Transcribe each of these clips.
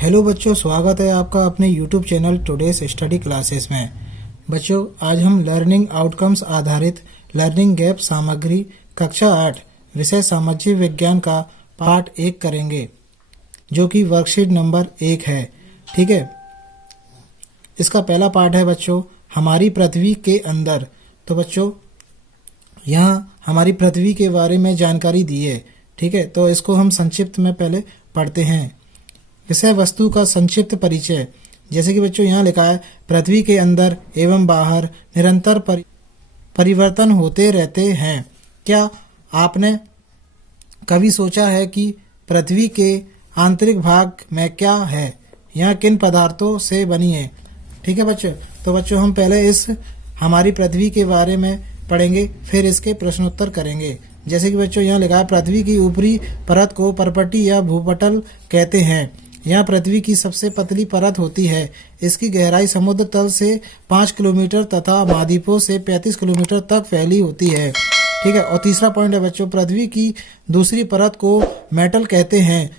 Hello बच्चों, स्वागत है आपका अपने YouTube channel today's study classes में। बच्चों, आज हम लर्निंग आउटकम्स आधारित लर्निंग गैप सामग्री कक्षा 8 विषय सामाजिक विज्ञान का पार्ट 1 करेंगे, जो कि वर्कशीट नंबर 1 है। ठीक है, इसका पहला पार्ट है बच्चों हमारी पृथ्वी के अंदर। तो बच्चों, यहाँ हमारी पृथ्वी के बारे में जानकारी दी है। ठीक है, तो इसको हम संक्षिप्त में पहले पढ़ते हैं। विषय वस्तु का संक्षिप्त परिचय। जैसे कि बच्चों यहाँ लिखा है, पृथ्वी के अंदर एवं बाहर निरंतर परिवर्तन होते रहते हैं। क्या आपने कभी सोचा है कि पृथ्वी के आंतरिक भाग में क्या है, यहाँ किन पदार्थों से बनी है? ठीक है बच्चों, तो बच्चों हम पहले इस हमारी पृथ्वी के बारे में पढ़ेंगे, फिर इसके प्रश्नोत्तर करेंगे। जैसे कि बच्चों यहाँ लिखा है, पृथ्वी की ऊपरी परत को परपटी या भूपटल कहते हैं। यहाँ पृथ्वी की सबसे पतली परत होती है। इसकी गहराई समुद्र तल से 5 किलोमीटर तथा महाद्वीपों से 35 किलोमीटर तक फैली होती है। ठीक है, और तीसरा पॉइंट है बच्चों, पृथ्वी की दूसरी परत को मेटल कहते हैं,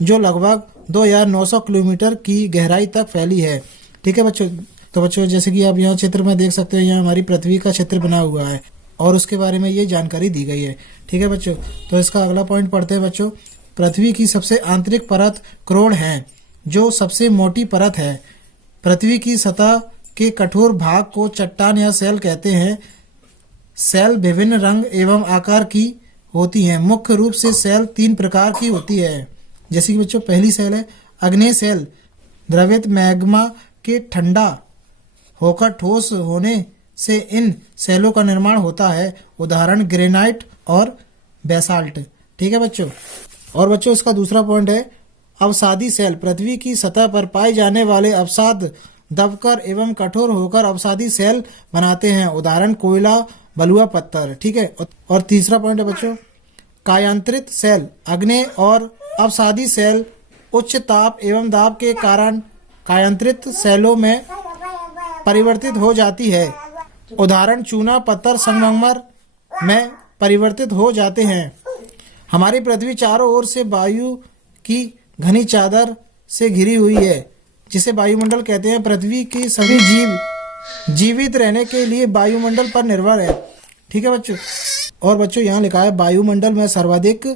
जो लगभग 2900 किलोमीटर की गहराई तक फैली है। ठीक है बच्चों, तो बच्चों जैसे कि आप यहाँ चित्र में देख सकते हो, यहाँ हमारी पृथ्वी का चित्र बना हुआ है और उसके बारे में ये जानकारी दी गई है। ठीक है बच्चों, तो इसका अगला पॉइंट पढ़ते हैं बच्चों। पृथ्वी की सबसे आंतरिक परत क्रोड है, जो सबसे मोटी परत है। पृथ्वी की सतह के कठोर भाग को चट्टान या सेल कहते हैं। सेल विभिन्न रंग एवं आकार की होती हैं। मुख्य रूप से सेल 3 प्रकार की होती है। जैसे कि बच्चों पहली सेल है अग्नेय सेल। द्रवित मैग्मा के ठंडा होकर ठोस होने से इन सेलों का निर्माण होता है। उदाहरण ग्रेनाइट और बेसाल्ट। ठीक है बच्चों, और बच्चों इसका दूसरा पॉइंट है अवसादी सेल। पृथ्वी की सतह पर पाए जाने वाले अवसाद दबकर एवं कठोर होकर अवसादी सेल बनाते हैं। उदाहरण कोयला, बलुआ पत्थर। ठीक है, और तीसरा पॉइंट है बच्चों कायांतरित सेल। अग्नेय और अवसादी सेल उच्च ताप एवं दाब के कारण कायांतरित सेलों में परिवर्तित हो जाती है। उदाहरण चूना, पत्थर, संगमरमर में परिवर्तित हो जाते हैं। हमारी पृथ्वी चारों ओर से वायु की घनी चादर से घिरी हुई है, जिसे वायुमंडल कहते हैं। पृथ्वी की सभी जीव जीवित रहने के लिए वायुमंडल पर निर्भर है। ठीक है बच्चों, और बच्चों यहाँ लिखा है वायुमंडल में सर्वाधिक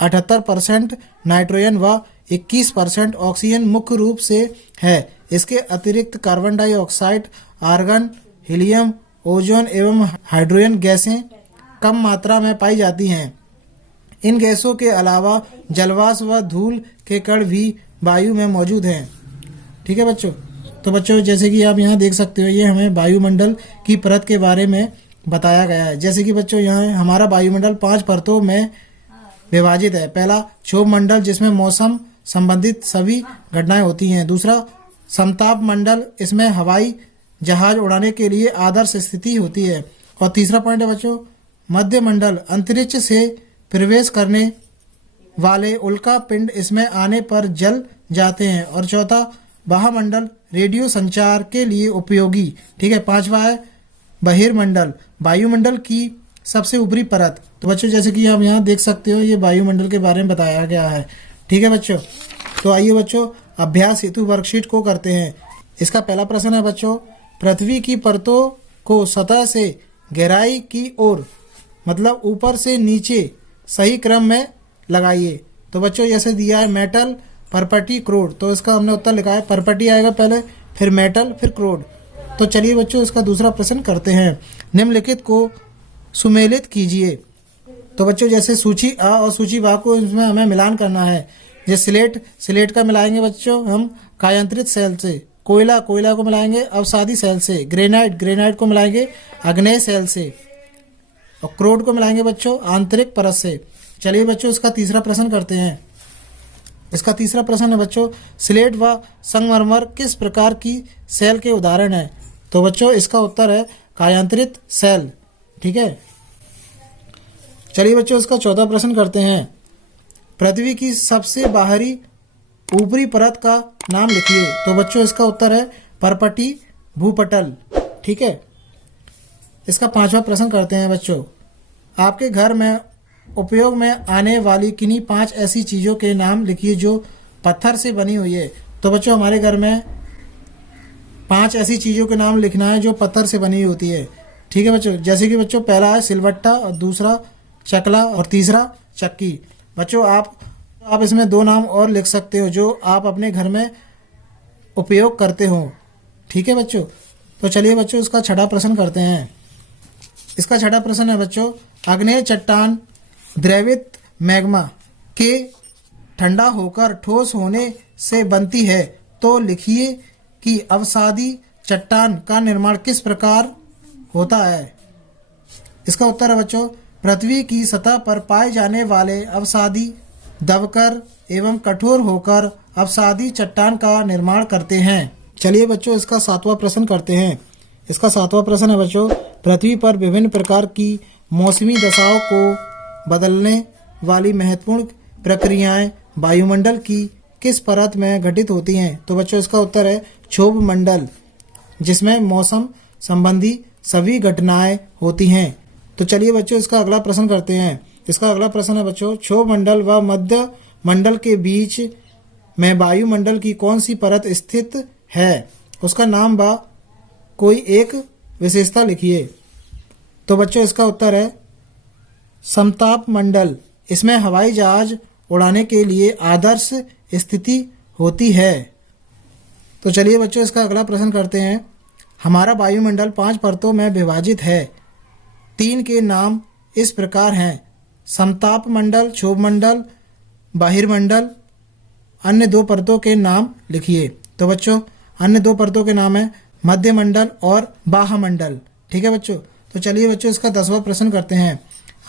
78% नाइट्रोजन व 21% ऑक्सीजन मुख्य रूप से है। इसके अतिरिक्त carbon dioxide, argon, helium, ozone एवं हाइड्रोजन गैसें कम मात्रा में पाई जाती हैं। इन गैसों के अलावा जलवाष्प व धूल के कण भी वायु में मौजूद हैं। ठीक है बच्चों, तो बच्चों जैसे कि आप यहाँ देख सकते हो, ये हमें वायुमंडल की परत के बारे में बताया गया है। जैसे कि बच्चों यहाँ हमारा वायुमंडल 5 परतों में विभाजित है। पहला क्षोभ मंडल, जिसमें मौसम संबंधित सभी घटनाएं होती हैं। दूसरा समताप मंडल, इसमें हवाई जहाज उड़ाने के लिए आदर्श स्थिति होती है। और तीसरा पॉइंट है बच्चों मध्य मंडल, अंतरिक्ष से प्रवेश करने वाले उल्का पिंड इसमें आने पर जल जाते हैं। और चौथा बाह्यमंडल, रेडियो संचार के लिए उपयोगी। ठीक है, पांचवा है बहिर्मंडल, वायुमंडल की सबसे ऊपरी परत। तो बच्चों जैसे कि आप यहाँ देख सकते हो, ये वायुमंडल के बारे में बताया गया है। ठीक है बच्चों, तो आइए बच्चों अभ्यास हेतु वर्कशीट को करते हैं। इसका पहला प्रश्न है बच्चों, पृथ्वी की परतों को सतह से गहराई की ओर, मतलब ऊपर से नीचे सही क्रम में लगाइए। तो बच्चों जैसे दिया है मेटल, परपटी, क्रोड। तो इसका हमने उत्तर लिखा है परपटी आएगा पहले, फिर मेटल, फिर क्रोड। तो चलिए बच्चों इसका दूसरा प्रश्न करते हैं। निम्नलिखित को सुमेलित कीजिए। तो बच्चों जैसे सूची आ और सूची बा को इसमें हमें मिलान करना है। जैसे सिलेट का मिलाएंगे बच्चों हम कायांतरित सेल से। कोयला को मिलाएंगे अवसादी सेल से। ग्रेनाइट को मिलाएंगे अग्नेय सेल से। और क्रोड को मिलाएंगे बच्चों आंतरिक परत से। चलिए बच्चों इसका तीसरा प्रश्न करते हैं। इसका तीसरा प्रश्न है बच्चों, स्लेट व संगमरमर किस प्रकार की सेल के उदाहरण है? तो बच्चों इसका उत्तर है कायांतरित सेल। ठीक है, चलिए बच्चों इसका चौथा प्रश्न करते हैं। पृथ्वी की सबसे बाहरी ऊपरी परत का नाम लिखिए। तो बच्चों इसका उत्तर है परपटी भूपटल। ठीक है, इसका पांचवा प्रश्न करते हैं बच्चों, आपके घर में उपयोग में आने वाली किन्हीं 5 ऐसी चीज़ों के नाम लिखिए जो पत्थर से बनी हुई है। तो बच्चों हमारे घर में 5 ऐसी चीज़ों के नाम लिखना है जो पत्थर से बनी होती है। ठीक है बच्चों, जैसे कि बच्चों पहला है सिलवट्टा और दूसरा चकला और तीसरा चक्की। बच्चों आप इसमें 2 नाम और लिख सकते हो जो आप अपने घर में उपयोग करते हो। ठीक है बच्चों, तो चलिए बच्चों इसका छठा प्रश्न करते हैं। इसका छठा प्रश्न है बच्चों, आग्नेय चट्टान द्रवित मैग्मा के ठंडा होकर ठोस होने से बनती है, तो लिखिए कि अवसादी चट्टान का निर्माण किस प्रकार होता है। इसका उत्तर है बच्चों, पृथ्वी की सतह पर पाए जाने वाले अवसादी दबकर एवं कठोर होकर अवसादी चट्टान का निर्माण करते हैं। चलिए बच्चों इसका 7वां प्रश्न करते हैं। इसका 7वां प्रश्न है बच्चों, पृथ्वी पर विभिन्न प्रकार की मौसमी दशाओं को बदलने वाली महत्वपूर्ण प्रक्रियाएं वायुमंडल की किस परत में घटित होती हैं। तो बच्चों इसका उत्तर है क्षोभ मंडल, जिसमें मौसम संबंधी सभी घटनाएं होती हैं। तो चलिए बच्चों इसका अगला प्रश्न करते हैं। इसका अगला प्रश्न है बच्चों, क्षोभ मंडल व मध्य मंडल के बीच में वायुमंडल की कौन सी परत स्थित है, उसका नाम व कोई एक विशेषता लिखिए। तो बच्चों इसका उत्तर है समताप मंडल। इसमें हवाई जहाज उड़ाने के लिए आदर्श स्थिति होती है। तो चलिए बच्चों इसका अगला प्रश्न करते हैं। हमारा वायुमंडल 5 परतों में विभाजित है। 3 के नाम इस प्रकार हैं, समताप मंडल, क्षोभ मंडल, बहिर्मंडल। अन्य 2 परतों के नाम लिखिए। तो बच्चों अन्य 2 परतों के नाम है मध्यमंडल और बाह्यमंडल। ठीक है बच्चों, तो चलिए बच्चों इसका 10वां प्रश्न करते हैं।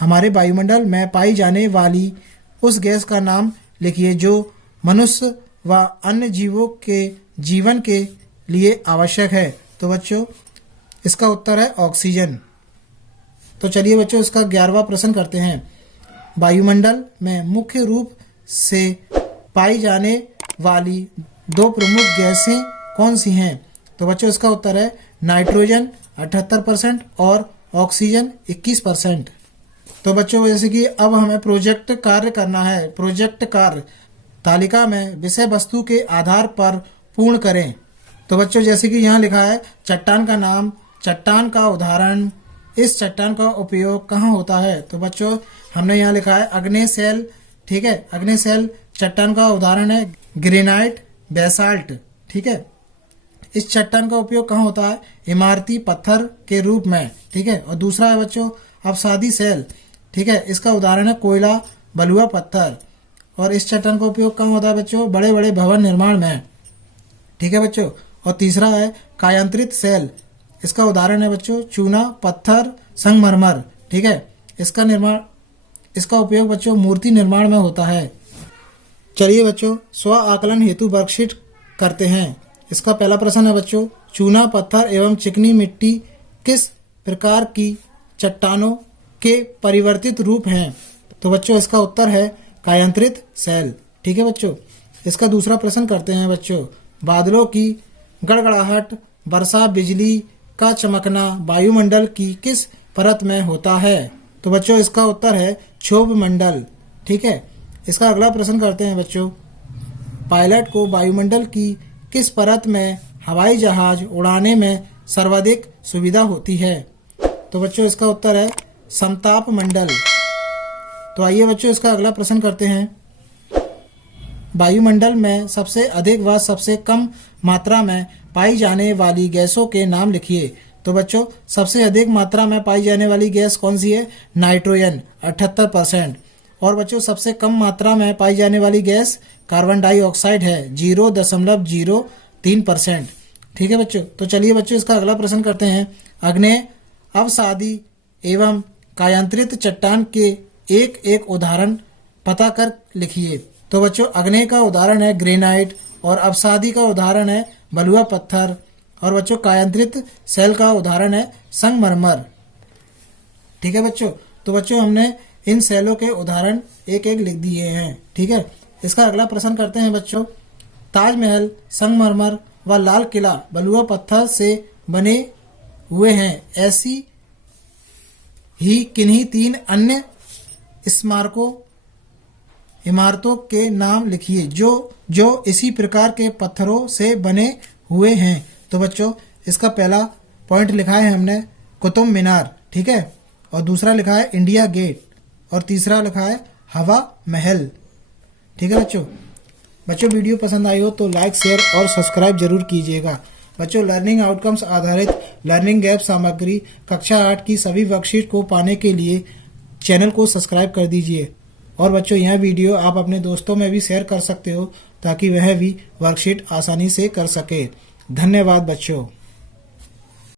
हमारे वायुमंडल में पाई जाने वाली उस गैस का नाम लिखिए जो मनुष्य व अन्य जीवों के जीवन के लिए आवश्यक है। तो बच्चों इसका उत्तर है ऑक्सीजन। तो चलिए बच्चों इसका 11वां प्रश्न करते हैं। वायुमंडल में मुख्य रूप से पाई जाने वाली 2 प्रमुख गैसें कौन सी हैं। तो बच्चों इसका उत्तर है नाइट्रोजन 78% और ऑक्सीजन 21%। तो बच्चों जैसे कि अब हमें प्रोजेक्ट कार्य करना है। प्रोजेक्ट कार्य तालिका में विषय वस्तु के आधार पर पूर्ण करें। तो बच्चों जैसे कि यहाँ लिखा है चट्टान का नाम, चट्टान का उदाहरण, इस चट्टान का उपयोग कहाँ होता है। तो बच्चों हमने यहाँ लिखा है अग्नेय सेल। ठीक है, अग्नेय सेल चट्टान का उदाहरण है ग्रेनाइट, बेसाल्ट। ठीक है, इस चट्टान का उपयोग कहाँ होता है, इमारती पत्थर के रूप में। ठीक है, और दूसरा है बच्चों अवसादी सेल। ठीक है, इसका उदाहरण है कोयला, बलुआ पत्थर। और इस चट्टान का उपयोग कहाँ होता है बच्चों, बड़े बड़े भवन निर्माण में। ठीक है बच्चों, और तीसरा है कायांतरित सेल। इसका उदाहरण है बच्चों चूना, पत्थर, संगमरमर। ठीक है, इसका उपयोग बच्चों मूर्ति निर्माण में होता है। चलिए बच्चों स्व आकलन हेतु वर्कशीट करते हैं। इसका पहला प्रश्न है बच्चों, चूना, पत्थर एवं चिकनी मिट्टी किस प्रकार की चट्टानों के परिवर्तित रूप हैं। तो बच्चों इसका उत्तर है कायांतरित सेल। ठीक है बच्चों, इसका दूसरा प्रश्न करते हैं बच्चों, बादलों की गड़गड़ाहट, वर्षा, बिजली का चमकना वायुमंडल की किस परत में होता है। तो बच्चों इसका उत्तर है क्षोभ मंडल। ठीक है, इसका अगला प्रश्न करते हैं बच्चों, पायलट को वायुमंडल की किस परत में हवाई जहाज उड़ाने में सर्वाधिक सुविधा होती है। तो बच्चों इसका उत्तर है समताप मंडल। तो आइए बच्चों इसका अगला प्रश्न करते हैं, वायुमंडल में सबसे अधिक व सबसे कम मात्रा में पाई जाने वाली गैसों के नाम लिखिए। तो बच्चों सबसे अधिक मात्रा में पाई जाने वाली गैस कौन सी है, नाइट्रोजन 78%। और बच्चों सबसे कम मात्रा में पाई जाने वाली गैस कार्बन डाइऑक्साइड है 0.03%। ठीक है बच्चों, तो चलिए बच्चों इसका अगला प्रश्न करते हैं, आग्नेय, अवसादी एवं कायांतरित चट्टान के एक एक उदाहरण पता कर लिखिए। तो बच्चों आग्नेय का उदाहरण है ग्रेनाइट और अवसादी का उदाहरण है बलुआ पत्थर और बच्चों कायांतरित सेल का उदाहरण है संगमरमर। ठीक है बच्चों, तो बच्चों हमने इन सेलों के उदाहरण एक एक लिख दिए हैं। ठीक है, इसका अगला प्रश्न करते हैं बच्चों, ताजमहल संगमरमर व लाल किला बलुआ पत्थर से बने हुए हैं, ऐसी ही किन्हीं 3 अन्य स्मारकों इमारतों के नाम लिखिए जो जो इसी प्रकार के पत्थरों से बने हुए हैं। तो बच्चों इसका पहला पॉइंट लिखा है हमने कुतुब मीनार, ठीक है, और दूसरा लिखा है इंडिया गेट, और तीसरा लिखा है हवा महल। ठीक है बच्चों वीडियो पसंद आई हो तो लाइक, शेयर और सब्सक्राइब जरूर कीजिएगा। बच्चों लर्निंग आउटकम्स आधारित लर्निंग गैप सामग्री कक्षा 8 की सभी वर्कशीट को पाने के लिए चैनल को सब्सक्राइब कर दीजिए। और बच्चों यह वीडियो आप अपने दोस्तों में भी शेयर कर सकते हो ताकि वह भी वर्कशीट आसानी से कर सके। धन्यवाद बच्चों।